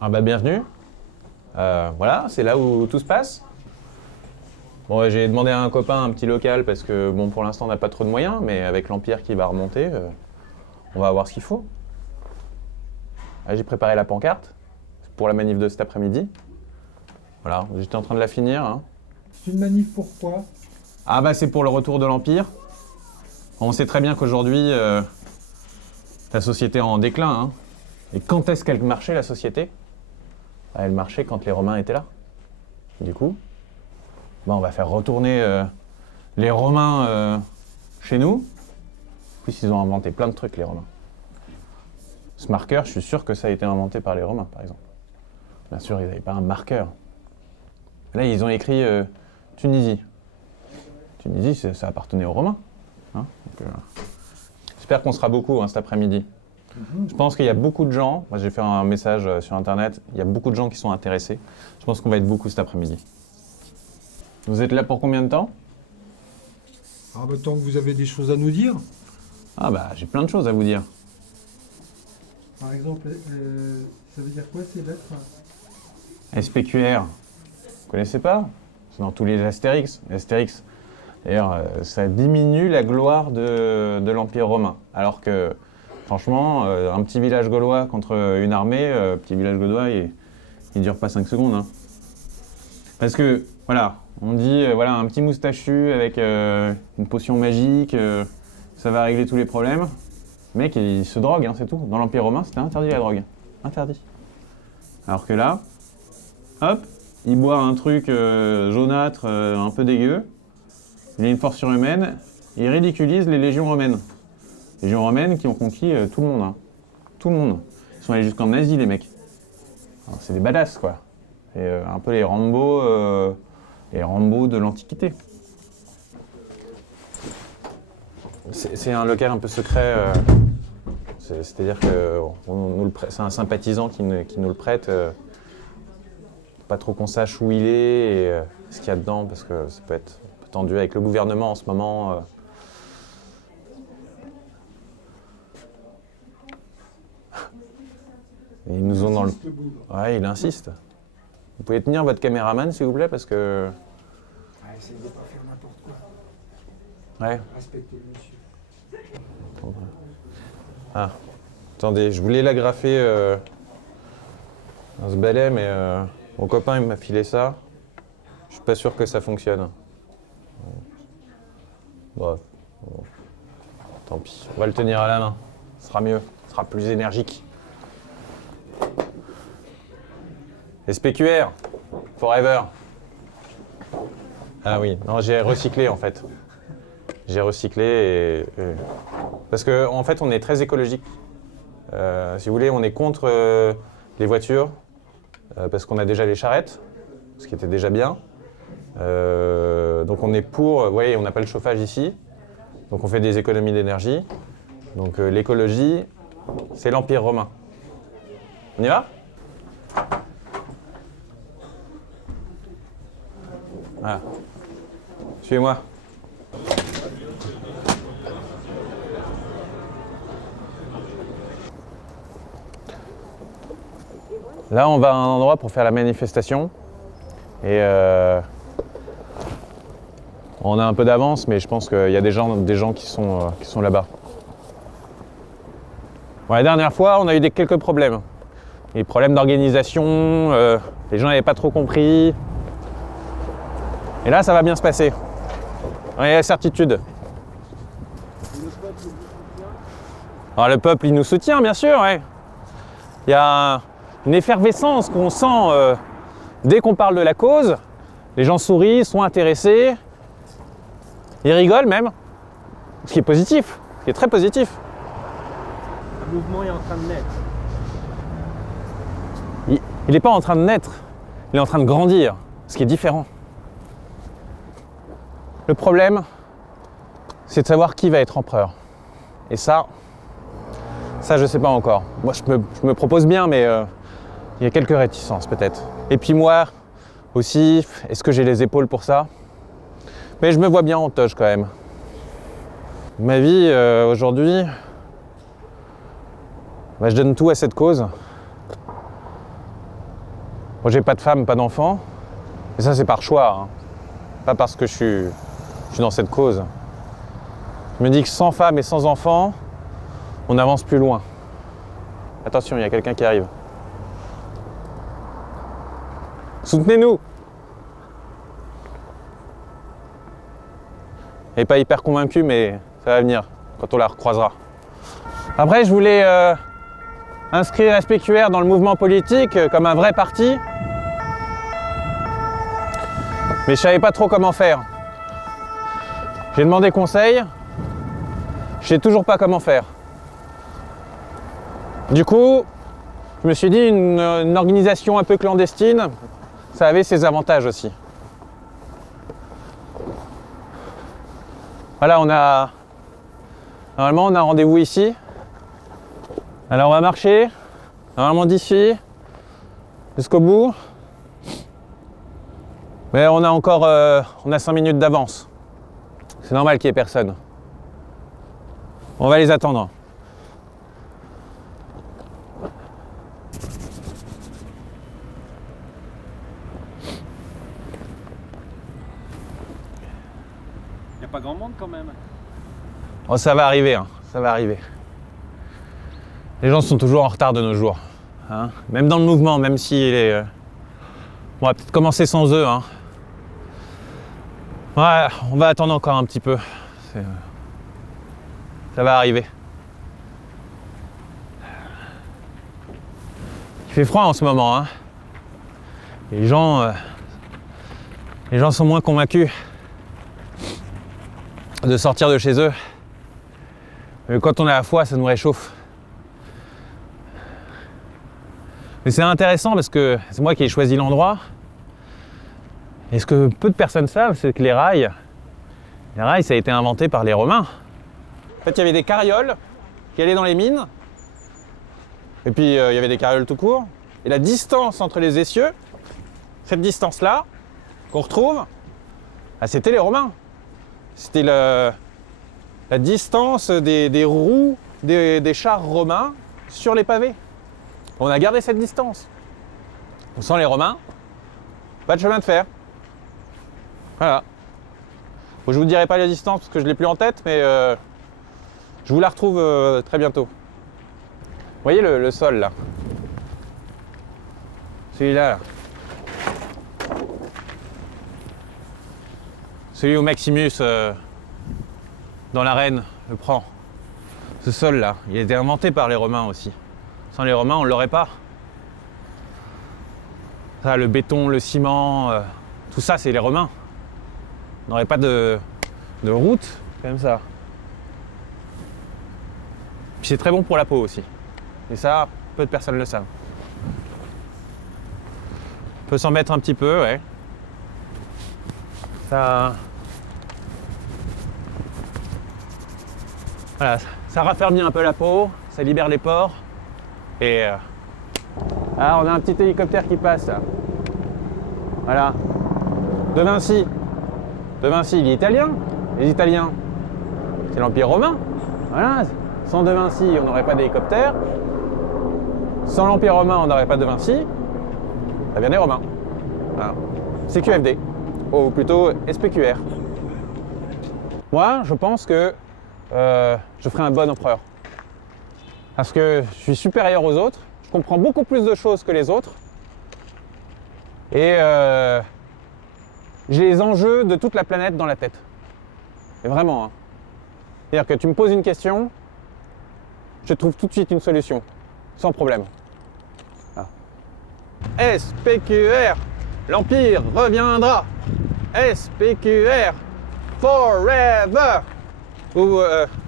Ah bah bienvenue. Voilà, c'est là où tout se passe. Bon, j'ai demandé à un copain un petit local parce que bon, pour l'instant on n'a pas trop de moyens, mais avec l'Empire qui va remonter, on va avoir ce qu'il faut. Ah, j'ai préparé la pancarte pour la manif de cet après-midi. Voilà, j'étais en train de la finir. Hein. C'est une manif pourquoi? Ah bah c'est pour le retour de l'Empire. On sait très bien qu'aujourd'hui, la société est en déclin. Hein. Et quand est-ce qu'elle marchait, la société? Elle marchait quand les Romains étaient là. Du coup, bah, on va faire retourner les Romains chez nous. En plus, ils ont inventé plein de trucs, les Romains. Ce marqueur, je suis sûr que ça a été inventé par les Romains, par exemple. Bien sûr, ils n'avaient pas un marqueur. Là, ils ont écrit Tunisie. Tunisie, ça appartenait aux Romains. Hein. Donc, j'espère qu'on sera beaucoup cet après-midi. Je pense qu'il y a beaucoup de gens, moi j'ai fait un message sur internet, il y a beaucoup de gens qui sont intéressés. Je pense qu'on va être beaucoup cet après-midi. Vous êtes là pour combien de temps? Ah bah tant que vous avez des choses à nous dire. Ah bah j'ai plein de choses à vous dire. Par exemple, ça veut dire quoi ces lettres? SPQR, vous connaissez pas? C'est dans tous les Astérix. Astérix, d'ailleurs, ça diminue la gloire de l'Empire romain. Alors que, franchement, un petit village gaulois contre une armée, petit village gaulois, il dure pas 5 secondes. Hein. Parce que, voilà, on dit, voilà, un petit moustachu avec une potion magique, ça va régler tous les problèmes. Le mec, il se drogue, hein, c'est tout. Dans l'Empire romain, c'était interdit la drogue. Interdit. Alors que là, hop, il boit un truc jaunâtre, un peu dégueu. Il a une force surhumaine. Il ridiculise les légions romaines. Les légions romaines qui ont conquis tout le monde. Hein. Tout le monde. Ils sont allés jusqu'en Asie, les mecs. Alors, c'est des badass, quoi. C'est un peu les Rambo de l'Antiquité. C'est un local un peu secret. C'est-à-dire que c'est un sympathisant qui nous le prête. Pas trop qu'on sache où il est et ce qu'il y a dedans, parce que ça peut être un peu tendu avec le gouvernement en ce moment. Ils nous ont dans le... Ouais, il insiste. Vous pouvez tenir votre caméraman, s'il vous plaît, parce que... Ouais, essayez de pas faire n'importe quoi. Ouais. Respectez le monsieur. Ah, attendez, je voulais l'agrafer dans ce balai, mais mon copain il m'a filé ça. Je suis pas sûr que ça fonctionne. Bon, tant pis, on va le tenir à la main. Ce sera mieux, ce sera plus énergique. SPQR, forever. Ah oui, non, j'ai recyclé en fait. J'ai recyclé et... Parce qu'en fait, on est très écologique. Si vous voulez, on est contre les voitures, parce qu'on a déjà les charrettes, ce qui était déjà bien. Donc on est pour... Vous voyez, on n'a pas le chauffage ici, donc on fait des économies d'énergie. Donc l'écologie, c'est l'Empire romain. On y va? Voilà. Suivez-moi. Là, on va à un endroit pour faire la manifestation. Et on a un peu d'avance, mais je pense qu'il y a des gens qui sont là-bas. Bon, la dernière fois, on a eu quelques problèmes. Des problèmes d'organisation, les gens n'avaient pas trop compris. Et là, ça va bien se passer. Il y a la certitude. Alors, le peuple, il nous soutient, bien sûr. Ouais. Il y a une effervescence qu'on sent dès qu'on parle de la cause. Les gens sourient, sont intéressés. Ils rigolent même. Ce qui est positif, ce qui est très positif. Le mouvement est en train de naître. Il n'est pas en train de naître, il est en train de grandir, ce qui est différent. Le problème, c'est de savoir qui va être empereur. Et ça je ne sais pas encore. Moi, je me propose bien, mais il y a quelques réticences peut-être. Et puis moi aussi, est-ce que j'ai les épaules pour ça? Mais je me vois bien en toge quand même. Ma vie aujourd'hui, Bah, je donne tout à cette cause. Moi, j'ai pas de femme, pas d'enfant. Et ça, c'est par choix, hein. Pas parce que je suis dans cette cause. Je me dis que sans femme et sans enfant, on avance plus loin. Attention, il y a quelqu'un qui arrive. Soutenez-nous! Elle n'est pas hyper convaincue, mais ça va venir quand on la recroisera. Après, je voulais inscrire SPQR dans le mouvement politique comme un vrai parti. Mais je savais pas trop comment faire. J'ai demandé conseil. Je sais toujours pas comment faire. Du coup, je me suis dit une organisation un peu clandestine, ça avait ses avantages aussi. Voilà, normalement on a un rendez-vous ici. Alors on va marcher, normalement d'ici jusqu'au bout. Mais on a encore on a 5 minutes d'avance. C'est normal qu'il n'y ait personne. On va les attendre. Il n'y a pas grand monde quand même. Oh, ça va arriver, hein. Ça va arriver. Les gens sont toujours en retard de nos jours, hein. Même dans le mouvement, même si on va peut-être commencer sans eux, hein. Ouais, on va attendre encore un petit peu. Ça va arriver. Il fait froid en ce moment, hein. Les gens sont moins convaincus de sortir de chez eux. Mais quand on a la foi, ça nous réchauffe. Mais c'est intéressant parce que c'est moi qui ai choisi l'endroit. Et ce que peu de personnes savent, c'est que les rails, ça a été inventé par les Romains. En fait, il y avait des carrioles qui allaient dans les mines. Et puis, il y avait des carrioles tout court. Et la distance entre les essieux, cette distance-là, qu'on retrouve, c'était les Romains. C'était la distance des roues des chars romains sur les pavés. On a gardé cette distance. Sans les Romains, pas de chemin de fer. Voilà. Bon, je vous dirai pas la distance parce que je l'ai plus en tête, mais je vous la retrouve très bientôt. Vous voyez le sol là? Celui-là. Là. Celui où Maximus, dans l'arène, le prend. Ce sol-là, il a été inventé par les Romains aussi. Sans les Romains, on ne l'aurait pas. Ça, le béton, le ciment, tout ça, c'est les Romains. On n'aurait pas de route comme ça. Puis c'est très bon pour la peau aussi. Et ça, peu de personnes le savent. On peut s'en mettre un petit peu, ouais. Ça... Voilà, ça raffermit un peu la peau, ça libère les pores. Et ah, on a un petit hélicoptère qui passe là. Voilà. De Vinci. De Vinci, il est italien. Les Italiens, c'est l'Empire romain. Voilà. Sans De Vinci, on n'aurait pas d'hélicoptère. Sans l'Empire romain, on n'aurait pas de Vinci. Ça vient des Romains. Voilà. C'est QFD. Ou plutôt SPQR. Moi, je pense que je ferai un bon empereur. Parce que je suis supérieur aux autres, je comprends beaucoup plus de choses que les autres. Et j'ai les enjeux de toute la planète dans la tête. Et vraiment, hein. C'est-à-dire que tu me poses une question, je trouve tout de suite une solution, sans problème. Voilà. SPQR, l'Empire reviendra. SPQR, forever. Ou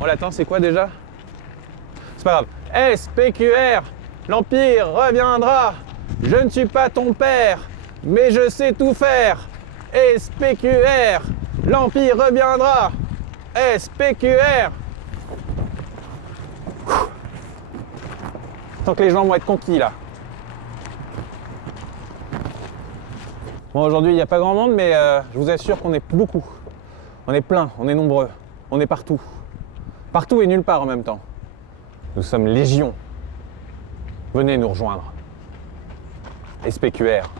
en latin, c'est quoi déjà? C'est pas grave. SPQR, l'Empire reviendra. Je ne suis pas ton père, mais je sais tout faire. SPQR, l'Empire reviendra. SPQR. Tant que les gens vont être conquis là. Bon, aujourd'hui il n'y a pas grand monde, mais je vous assure qu'on est beaucoup. On est plein, on est nombreux, on est partout. Partout et nulle part en même temps. Nous sommes légion. Venez nous rejoindre. SPQR.